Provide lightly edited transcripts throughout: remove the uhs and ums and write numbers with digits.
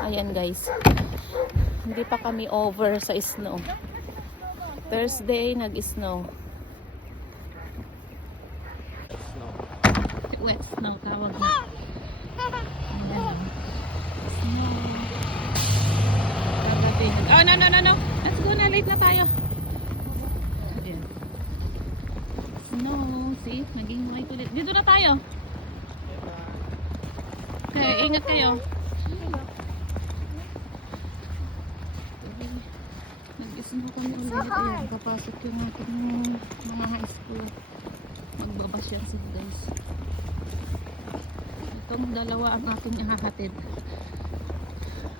Ayan guys. Hindi pa kami over sa snow. Thursday nag-snow. Wet snow tawag na. Ayan. Snow. Kagabi. Oh, no. Let's go na. Late na tayo. Ayan. Snow. See? Naging may kulit. Dito na tayo. Okay, ingat kayo. Nag-snow kami ulit. Ayan, kapasok yung ating mga high school. Magbabas yan sila guys. Itong dalawa ang aking ihahatid.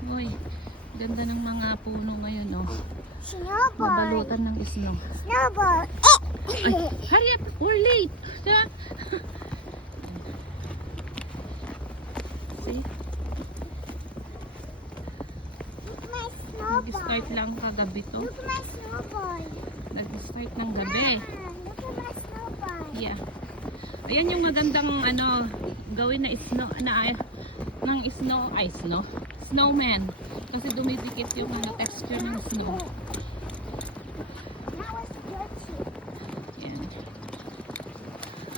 Uy, ganda ng mga puno ngayon, oh. Nabalutan ng snow. Snowball. Ay, hurry up, we're late. Yeah. See? Look my snowball. Nag-start lang kagabi to. Look my snowball. Nag-start ng gabi. Look at my snowball. Yeah. Ayan yung magandang ano, gawin na snow na ng snow, ay snow. Snowman. Kasi dumidikit yung ano, texture ng snow. That was dirty. Ayan.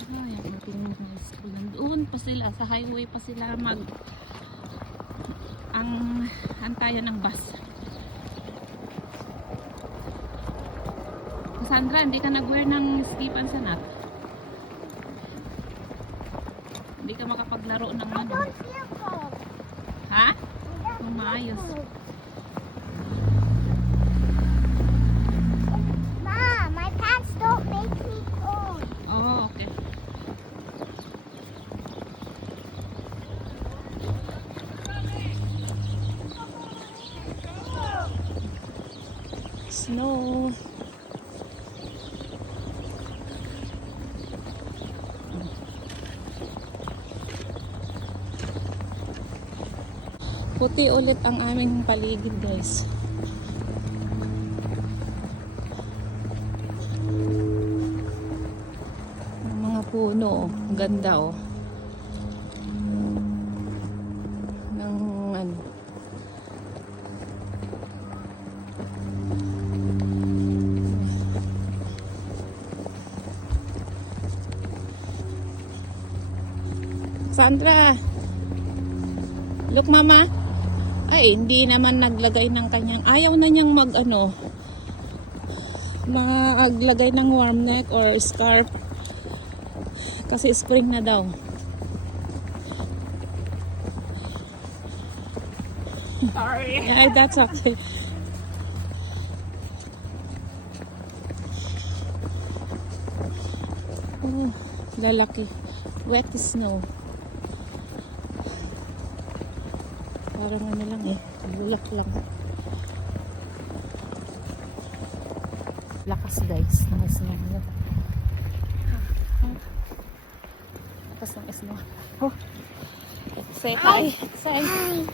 Ay, ang ating mga school. Doon pa sila, sa highway pa sila ang antayan ng bus. Sandra, hindi ka nag-wear ng skipan sa nat? Hindi ka makapaglaro ng I ano. don't feel cold. Ha? I don't Kung maayos. feel cold. Mom, my pants don't make me cold. Oh, okay. Snow. Puti ulit ang aming paligid guys. Ang mga puno, ang ganda oh. Ng ano. Sandra. Look mama. Ay, hindi naman naglagay ng kanyang, ayaw na niyang maglagay ng warm neck or scarf kasi spring na daw. Sorry. Yeah, that's okay. Oh, lalaki. Wet snow. Parang ano lang eh, bulak lang. Lakas guys, ng snow. Lakas ng snow. Oh. Say hi. Say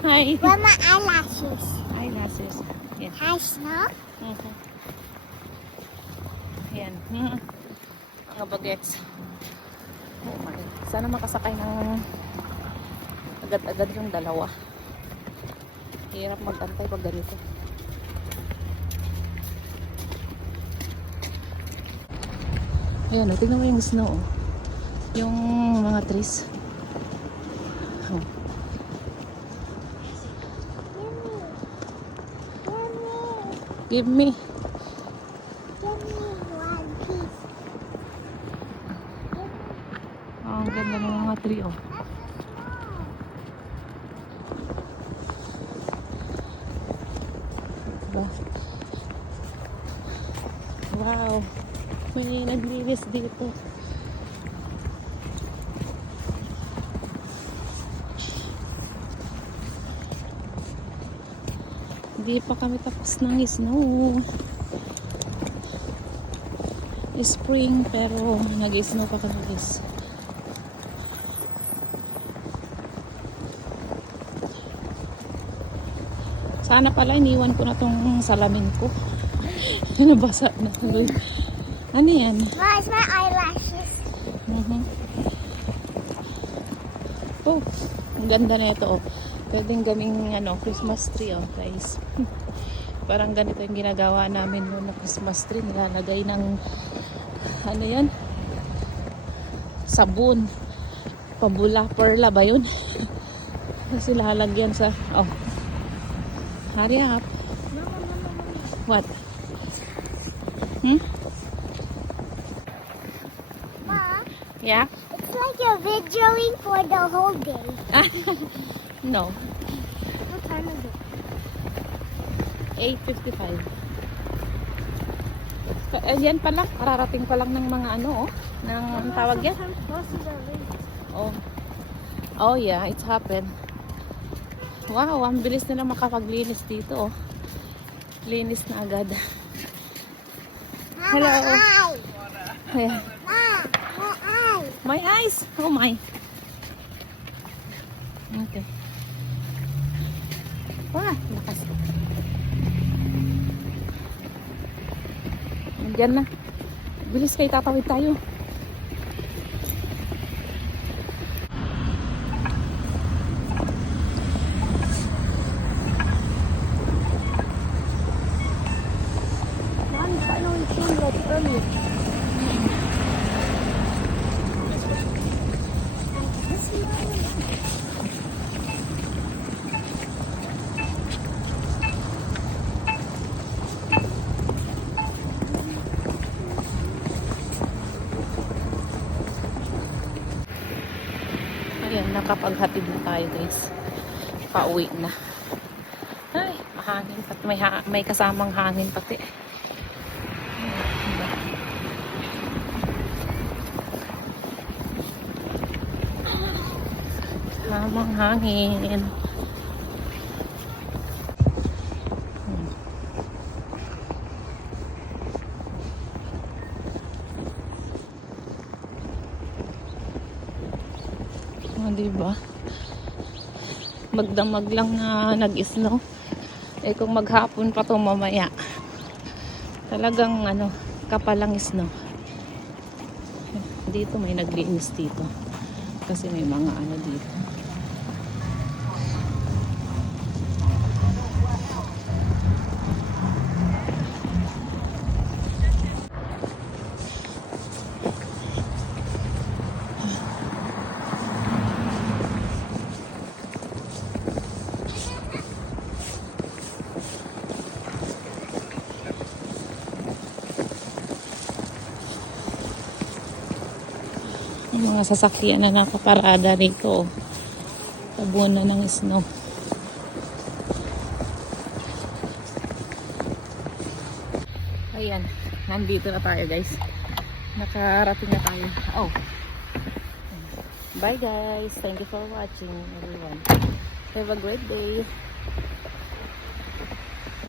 hi. Where are my eyelashes? Eyelashes. Yeah. Hi, snow. Yan. Mga bagets. Oh my. Sana makasakay ng agad-agad yung dalawa. Hirap mag-antay pag ganito. Ayan, tingnan mo yung snow. Yung mga trees. Oh. Give me. Give me. Give me one piece. Oh, ang ganda ng mga tree, oh. Diba? Wow. May naglinis dito. Hindi pa kami tapos ng snow. Spring pero nag-snow pa kami guys. Sana pala iniwan ko na tong salamin ko. Nabasa na tuloy. Ano yan? Where's my eyelashes? Oh, ang ganda na ito. Oh. Pwedeng gaming Christmas tree, oh guys. Parang ganito yung ginagawa namin noon na Christmas tree. Nilalagay ng ano yan? Sabon. Pabula, perla ba yun? Kasi lalagyan sa hurry up. What? Ma, Yeah? it's like you're videoing for the whole day. No. What time is it? 8:55. Yan pa lang. Kararating pa lang ng mga ng ang tawag yan. Oh. Oh yeah, it's happened. Wow, ang bilis nila makapaglinis dito. Linis na agad. Hello. Yeah. My eyes. Oh my. Okay. Wah, lakas. Diyan na. Bilis kayo, tatawid tayo. Mom, finally came like early. Ayan, nakapaghatid na tayo guys. Pauwi na. Ay, mahangin pati. May kasamang hangin pati. Kasamang hangin. Diba? Magdamag lang na nag-snow. Eh kung maghapon pa to mamaya, talagang kapalang snow. Dito may naglinis dito. Kasi may mga dito. Yung mga sasakyan na nakaparada rito. Tabunan ng snow. Ayan, nandito na tayo guys. Nakarating na tayo. Oh. Bye guys. Thank you for watching everyone. Have a great day.